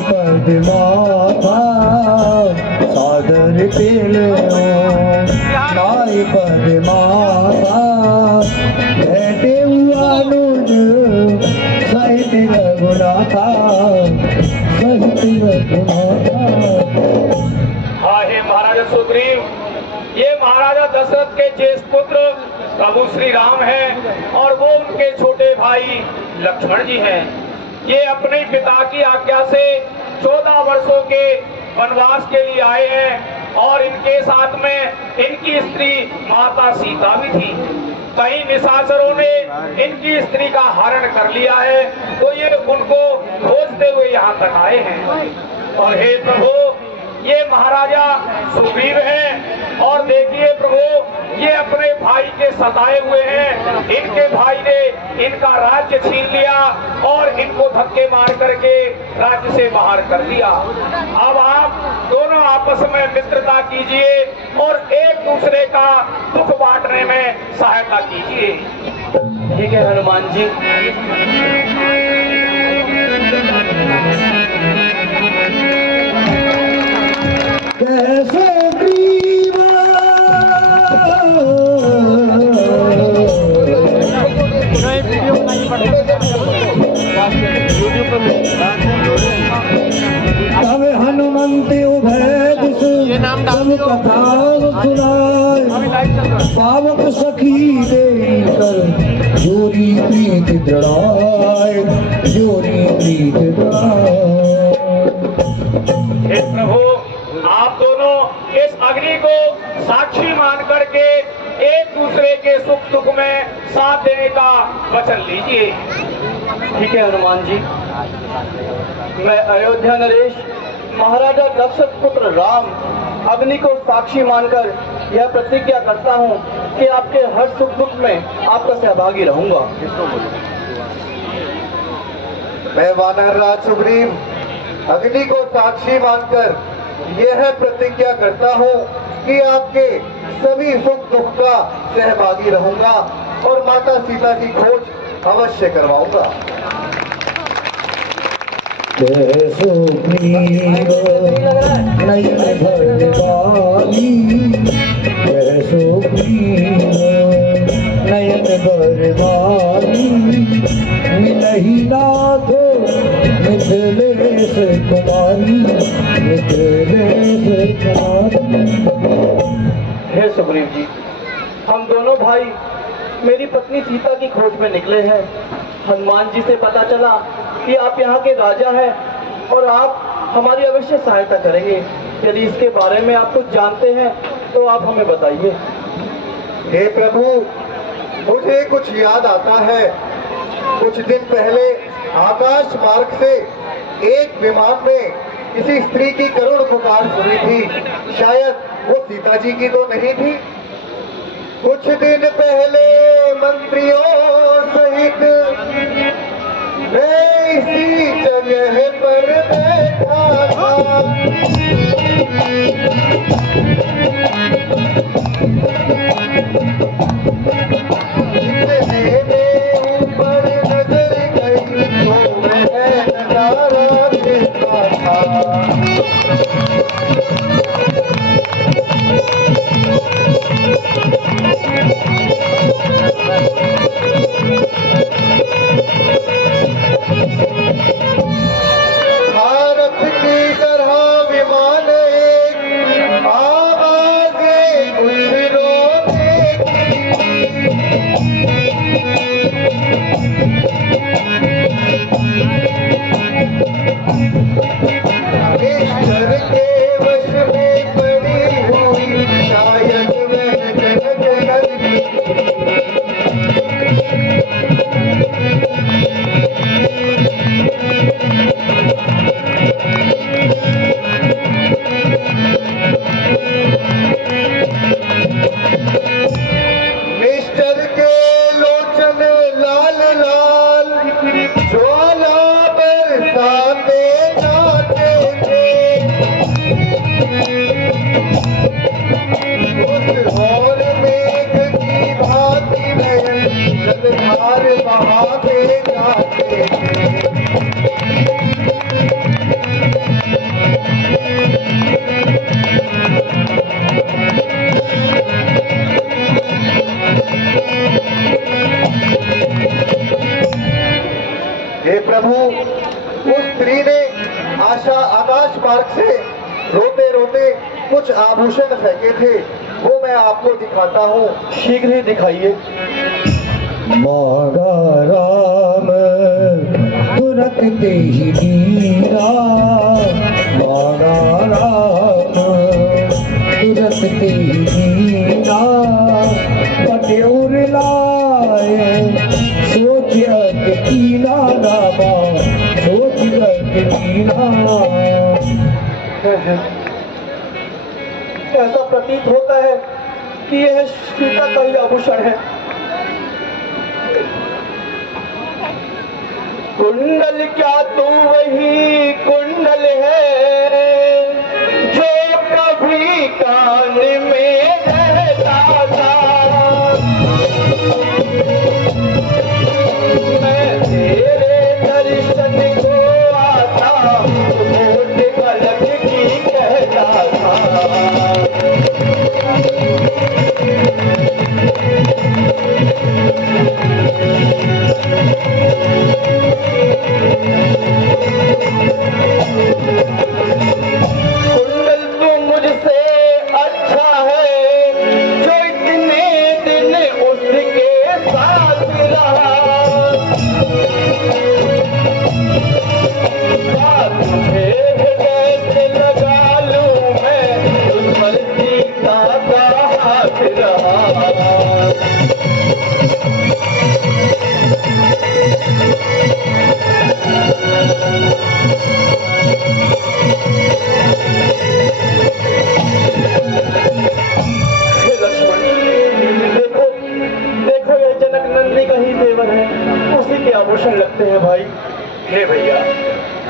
पद माथा सादर पेले नाई पद माथा बैठे हुआ अनुज सहित रघुनाथा सहित रघुनाथा। हाँ हे महाराजा सुग्रीव, ये महाराजा दशरथ के ज्येष्ठ पुत्र प्रभु श्री राम हैं और वो उनके छोटे भाई लक्ष्मण जी हैं। ये अपने पिता की आज्ञा से 14 वर्षों के वनवास के लिए आए हैं और इनके साथ में इनकी स्त्री माता सीता भी थी। कई निशाचरों ने इनकी स्त्री का हरण कर लिया है, तो ये उनको खोजते हुए यहाँ तक आए हैं। और हे प्रभु, ये महाराजा सुग्रीव हैं और देखिए प्रभु, ये अपने भाई के सताए हुए हैं। इनके भाई ने इनका राज्य छीन लिया और इनको धक्के मार करके राज्य से बाहर कर दिया। अब आप दोनों आपस में मित्रता कीजिए और एक दूसरे का दुख बांटने में सहायता कीजिए। ठीक है हनुमान जी। कैसे ग्रीव तब हनुमंत उभय दिशु सब कथा सुनाए पावक सखी देकर जोरी प्रीत जड़ाए जोरी प्रीत जड़ाए। हे प्रभु, आप दोनों इस अग्नि को साक्षी मान करके एक दूसरे के सुख दुख में साथ देने का वचन लीजिए। ठीक है हनुमान जी। मैं अयोध्या नरेश महाराजा दशरथ पुत्र राम अग्नि को साक्षी मानकर यह प्रतिज्ञा करता हूँ कि आपके हर सुख दुख में आपका सहभागी रहूंगा। मैं वानर राज सुग्रीव अग्नि को साक्षी मानकर यह प्रतिज्ञा करता हूँ कि आपके सभी सुख दुख का सहभागी रहूंगा और माता सीता की खोज अवश्य करवाऊंगा। नयन बरबारी मिलही नाथ मिथिलेश कुमारी मिथिलेश कुमारी। हे सुग्रीव जी, हम दोनों भाई मेरी पत्नी सीता की खोज में निकले हैं। हनुमान जी से पता चला कि आप यहाँ के राजा हैं और आप हमारी अवश्य सहायता करेंगे। यदि इसके बारे में आप कुछ जानते हैं तो आप हमें बताइए। हे प्रभु, मुझे कुछ याद आता है। कुछ दिन पहले आकाश मार्ग से एक विमान में किसी स्त्री की करुण पुकार सुनी थी। शायद वो सीता जी की तो नहीं थी। कुछ दिन पहले मंत्रियों सहित मैं इसी जगह पर बैठा था। मेरे ऊपर नजर गई तो मैं नजारा देखा था। भारत की तरह विमान एक आवाज़े उछलोने ईश्वर के वश में पड़ी हुई शायद मैं जनक मिस्टर के लोचन लाल लाल ज्वाला बरसाते जाते थे। उस और मेघ की भांति नयन जलधार बहाते जाते थे। स्त्री ने आकाश मार्ग से रोते रोते कुछ आभूषण फेंके थे, वो मैं आपको दिखाता हूँ। शीघ्र ही दिखाइए। मांगा राम तुरंत ते ही दीना, मांगा राम तुरंत ते ही दीना, पटे उर लाए सोच के कीना रामा, सोच के कीना। ऐसा प्रतीत होता है कि यह सीता का ही आभूषण है। कुंडल क्या तू वही कुंडल है जो कभी कान में रहता था, मैं तेरे दर्शन को आता मोट कलक की कहता था। कुंडल तू मुझसे अच्छा है जो इतने दिन उसके साथ रहा, तुझे हृदय से लगा लूं मैं, तुझ पर सीता का हाथ रहा। आभूषण लगते हैं भाई। हे भैया,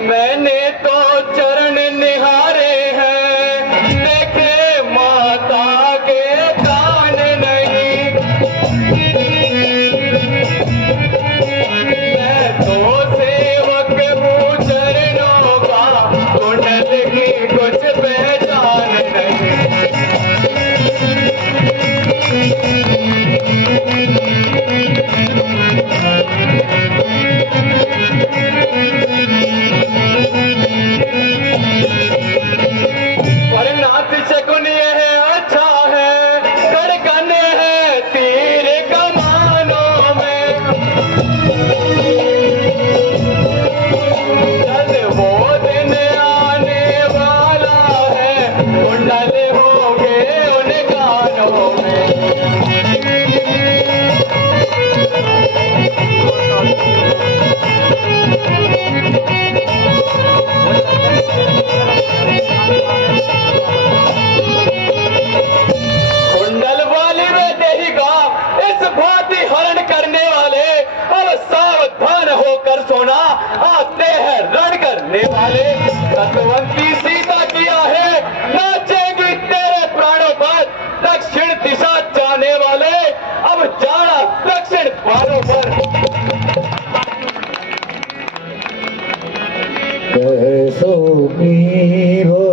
मैंने तो चरण निहारे हैं, देखे माता के दान नहीं, मैं तो सेवक हूँ चरणों का, कुंडल की कुछ पहचान नहीं। वाले सतवंती सीता किया है, नाचेगी तेरे प्राणों पर, दक्षिण दिशा जाने वाले अब जाना दक्षिण द्वारों पर। कैसो पीरो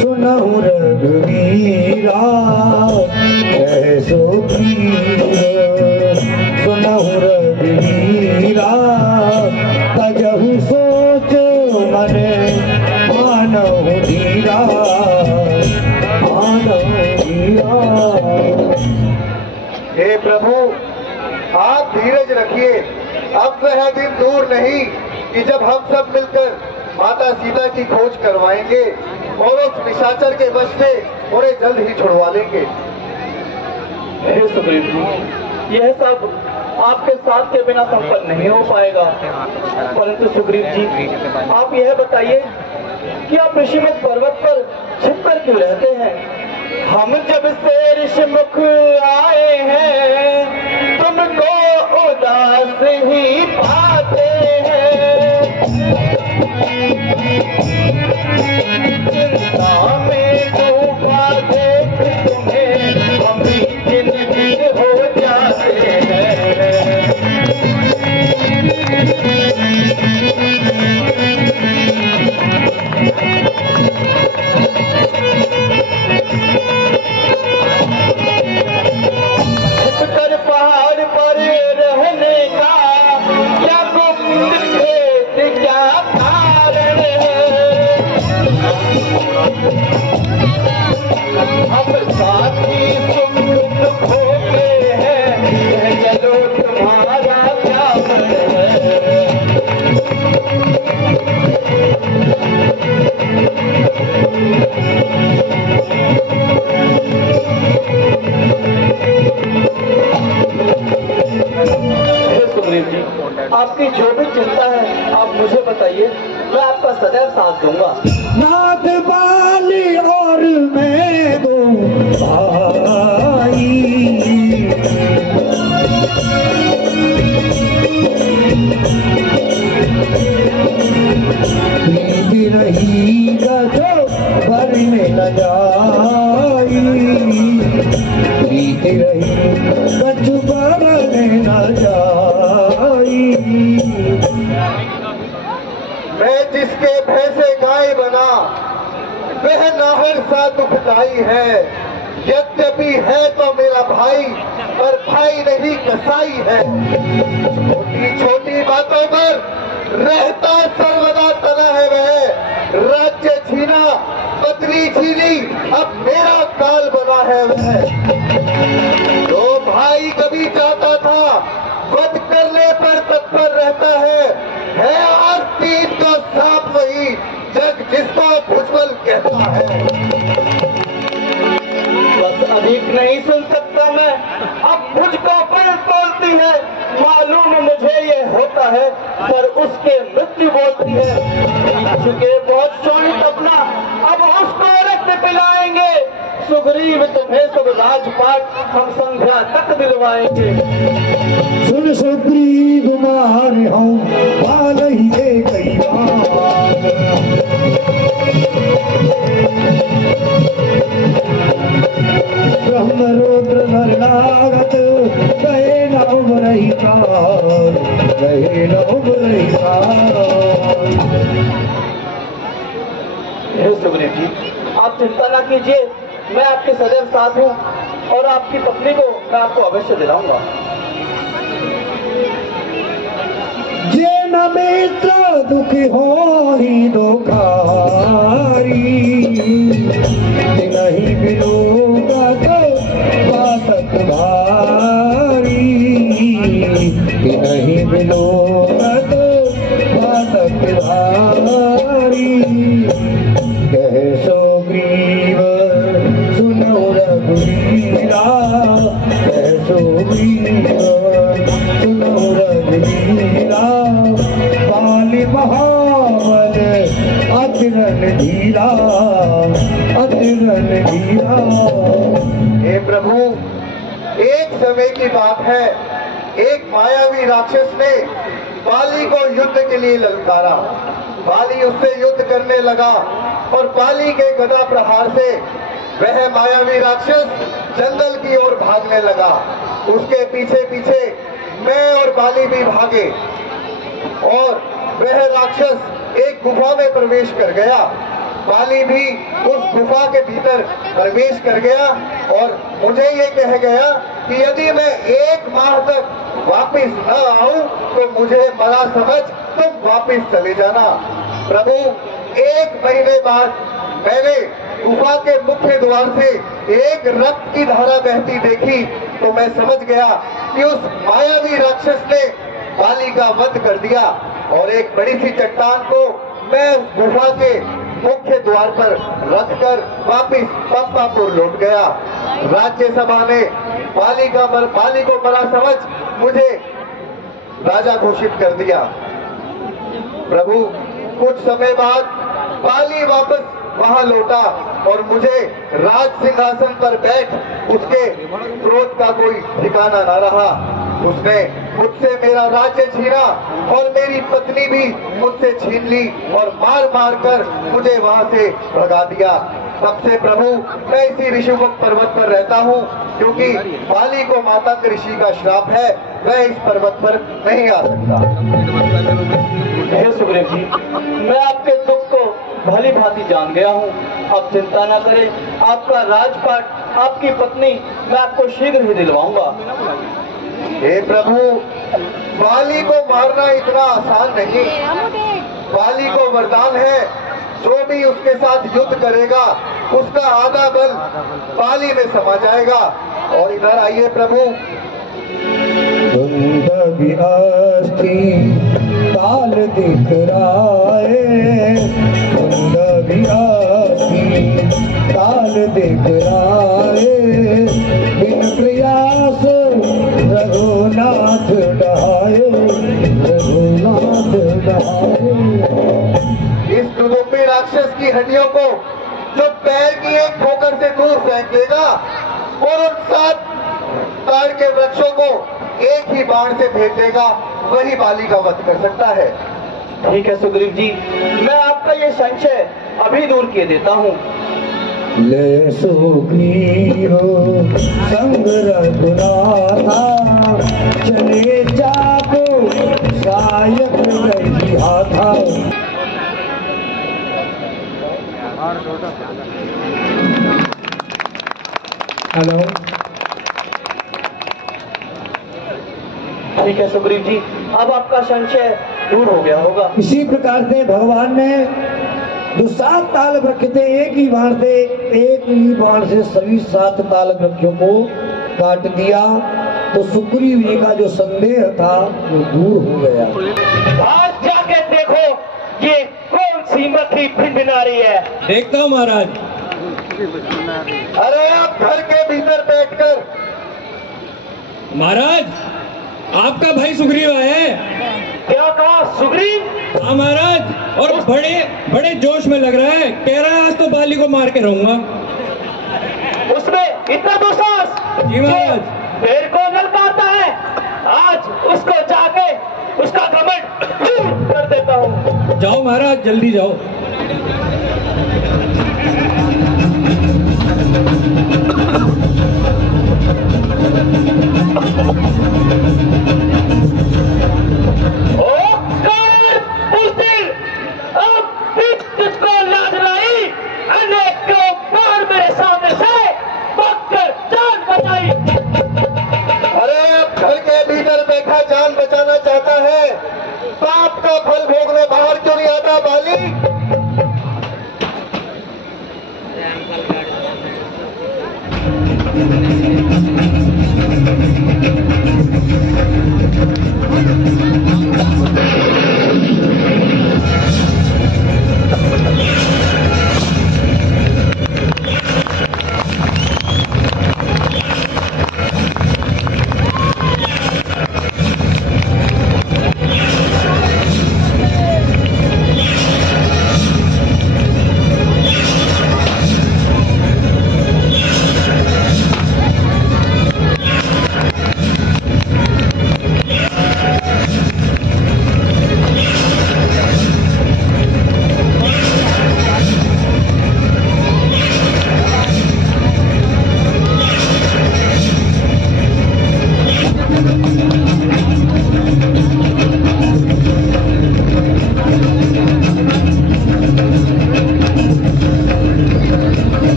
सुनहु रघुवीरा, कैसो पीरो सुनहु रघुवीरा, तजहु सोच मने मानहु धीरा, मानहु धीरा। हे प्रभु, आप धीरज रखिए, अब वह दिन दूर नहीं कि जब हम सब मिलकर माता सीता की खोज करवाएंगे और उस निशाचर के वश से उन्हें जल्द ही छुड़वा लेंगे। हे सुग्रीव जी, यह सब आपके साथ के बिना संपन्न नहीं हो पाएगा। परंतु सुग्रीव जी, आप यह बताइए कि आप ऋषिमुख पर्वत पर छिपकर क्यों रहते हैं? हम जब से ऋषिमुख आए हैं, तुमको उदास ही पाते हैं। चिंता में डूबा देख तुम्हें हम भी चिंतित हो जाते हैं। छिपकर पहाड़ पर रहने का या गुप्त से आपका सदैव साथ दूंगा। नाथ बाली और मैं दो भाई, प्रीत रही गजो भर में न जाई, प्रीत रही गजो भर में न जाई। मैं जिसके भय से गाय बना वह नाहर सा दुखदाई है, यद्यपि है तो मेरा भाई पर भाई नहीं कसाई है। छोटी छोटी बातों पर रहता सर्वदा तना है वह, राज्य छीना पत्नी छीनी अब मेरा काल बना है वह। तो भाई कभी चाहता था वध करने पर तत्पर रहता है आज तीन का सांप वही जग जिसको भुजबल कहता है। बस अधिक नहीं सुन सकता मैं, अब मुझको पर बोलती है, मालूम मुझे ये होता है पर उसके मृत्यु बोलती है। चुके बहुत शोणित अपना अब उसको रक्त पिलाएंगे, सुग्रीव तुम्हें सब राजपाट हम संध्या तक दिलवाएंगे। सुन सुग्रीव मारे हूँ बाल ही दे कई बार, ब्रह्म रुद्र लागत गए नव रही काल, गए नव रही काल। हे सुग्रीव जी, आप चिंता ना कीजिए, मैं आपके सदैव साथ हूँ और आपकी पत्नी को मैं आपको अवश्य दिलाऊंगा। जे न मित्र दुख हो ही दुखारी, नहीं मिलोगा तो बातक भारी, नहीं मिलोगा तो बातक भारी। कह सुग्रीव सुनो रघुवीरा, कह सुग्रीव सुनो रघुवीरा, पाली महाबल अतिरन धीरा, अतिरन धीरा। हे प्रभु, एक समय की बात है, एक मायावी राक्षस ने बाली को युद्ध के लिए ललकारा। बाली उससे युद्ध करने लगा और बाली के गदा प्रहार से वह मायावी राक्षस जंगल की ओर भागने लगा। उसके पीछे पीछे मैं और बाली भी भागे और वह राक्षस एक गुफा में प्रवेश कर गया। बाली भी उस गुफा के भीतर प्रवेश कर गया और मुझे ये कह गया कि यदि मैं 1 माह तक वापस न आऊं तो मुझे मरा समझ तुम वापस चले जाना। प्रभु, 1 महीने बाद मैंने गुफा के मुख्य द्वार से एक रक्त की धारा बहती देखी तो मैं समझ गया कि उस मायावी राक्षस ने बाली का वध कर दिया और एक बड़ी सी चट्टान को मैं उस गुफा के मुख्य द्वार पर रखकर वापिस पंपापुर लौट गया। राज्यसभा ने बाली को मरा समझ मुझे राजा घोषित कर दिया। प्रभु, कुछ समय बाद बाली वापस वहां लौटा और मुझे राज सिंहासन पर बैठ उसके क्रोध का कोई ठिकाना न रहा। उसने मुझसे मेरा राज्य छीना और मेरी पत्नी भी मुझसे छीन ली और मार मार कर मुझे वहां से भगा दिया। तब से प्रभु मैं इसी ऋषिमुख पर्वत पर रहता हूँ क्योंकि बाली को मातंग ऋषि का श्राप है, वह इस पर्वत पर नहीं आ सकता। हे सुग्रीव जी, मैं आपके दुख को भली भांति जान गया हूँ, आप चिंता न करें, आपका राजपाट, आपकी पत्नी मैं आपको शीघ्र ही दिलवाऊंगा। हे प्रभु, बाली को मारना इतना आसान नहीं। बाली को वरदान है, जो भी उसके साथ युद्ध करेगा उसका आधा बल बाली में समा जाएगा। और इधर आइए प्रभु। काल दिख रहा काल दिख रहा बिन प्रयास रघुनाथ डहाए, रघुनाथ डहाए। राक्षस की हड्डियों को जो पैर की एक ठोकर से दूर फेंकेगा और उन 7 ताड़ के वृक्षों को एक ही बाण से भेज देगा, वही बाली का वध कर सकता है। ठीक है सुग्रीव जी, मैं आपका ये संशय अभी दूर किए देता हूँ। ले सुग्रीव संग रघुनाथा, चले जाको सायक नहीं आता। हेलो, ठीक है सुग्रीव जी, अब आपका संशय दूर हो गया होगा। इसी प्रकार से भगवान ने जो 7 ताल वृक्ष थे, एक ही बाण से सभी 7 ताल वृक्षों को काट दिया, तो सुग्रीव जी का जो संदेह था वो दूर हो गया। आज जाके देखो ये कौन सी मक्खी भिनभिना रही है। देखता हूँ महाराज। अरे आप घर के भीतर बैठकर। महाराज, आपका भाई सुग्रीव है। क्या कहा सुग्रीव? हाँ महाराज, और बड़े जोश में लग रहा है, कह रहा है आज तो बाली को मार के रहूंगा। उसमें इतना दुस्साहस? जी महाराज। मेरे को ललकारता है, आज उसको जाके उसका घमंड दूर कर देता हूँ। जाओ महाराज, जल्दी जाओ। जान बचाना चाहता है, पाप का फल भोगने बाहर क्यों नहीं आता बाली?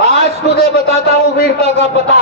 आज तुझे बताता हूँ वीरता का पता।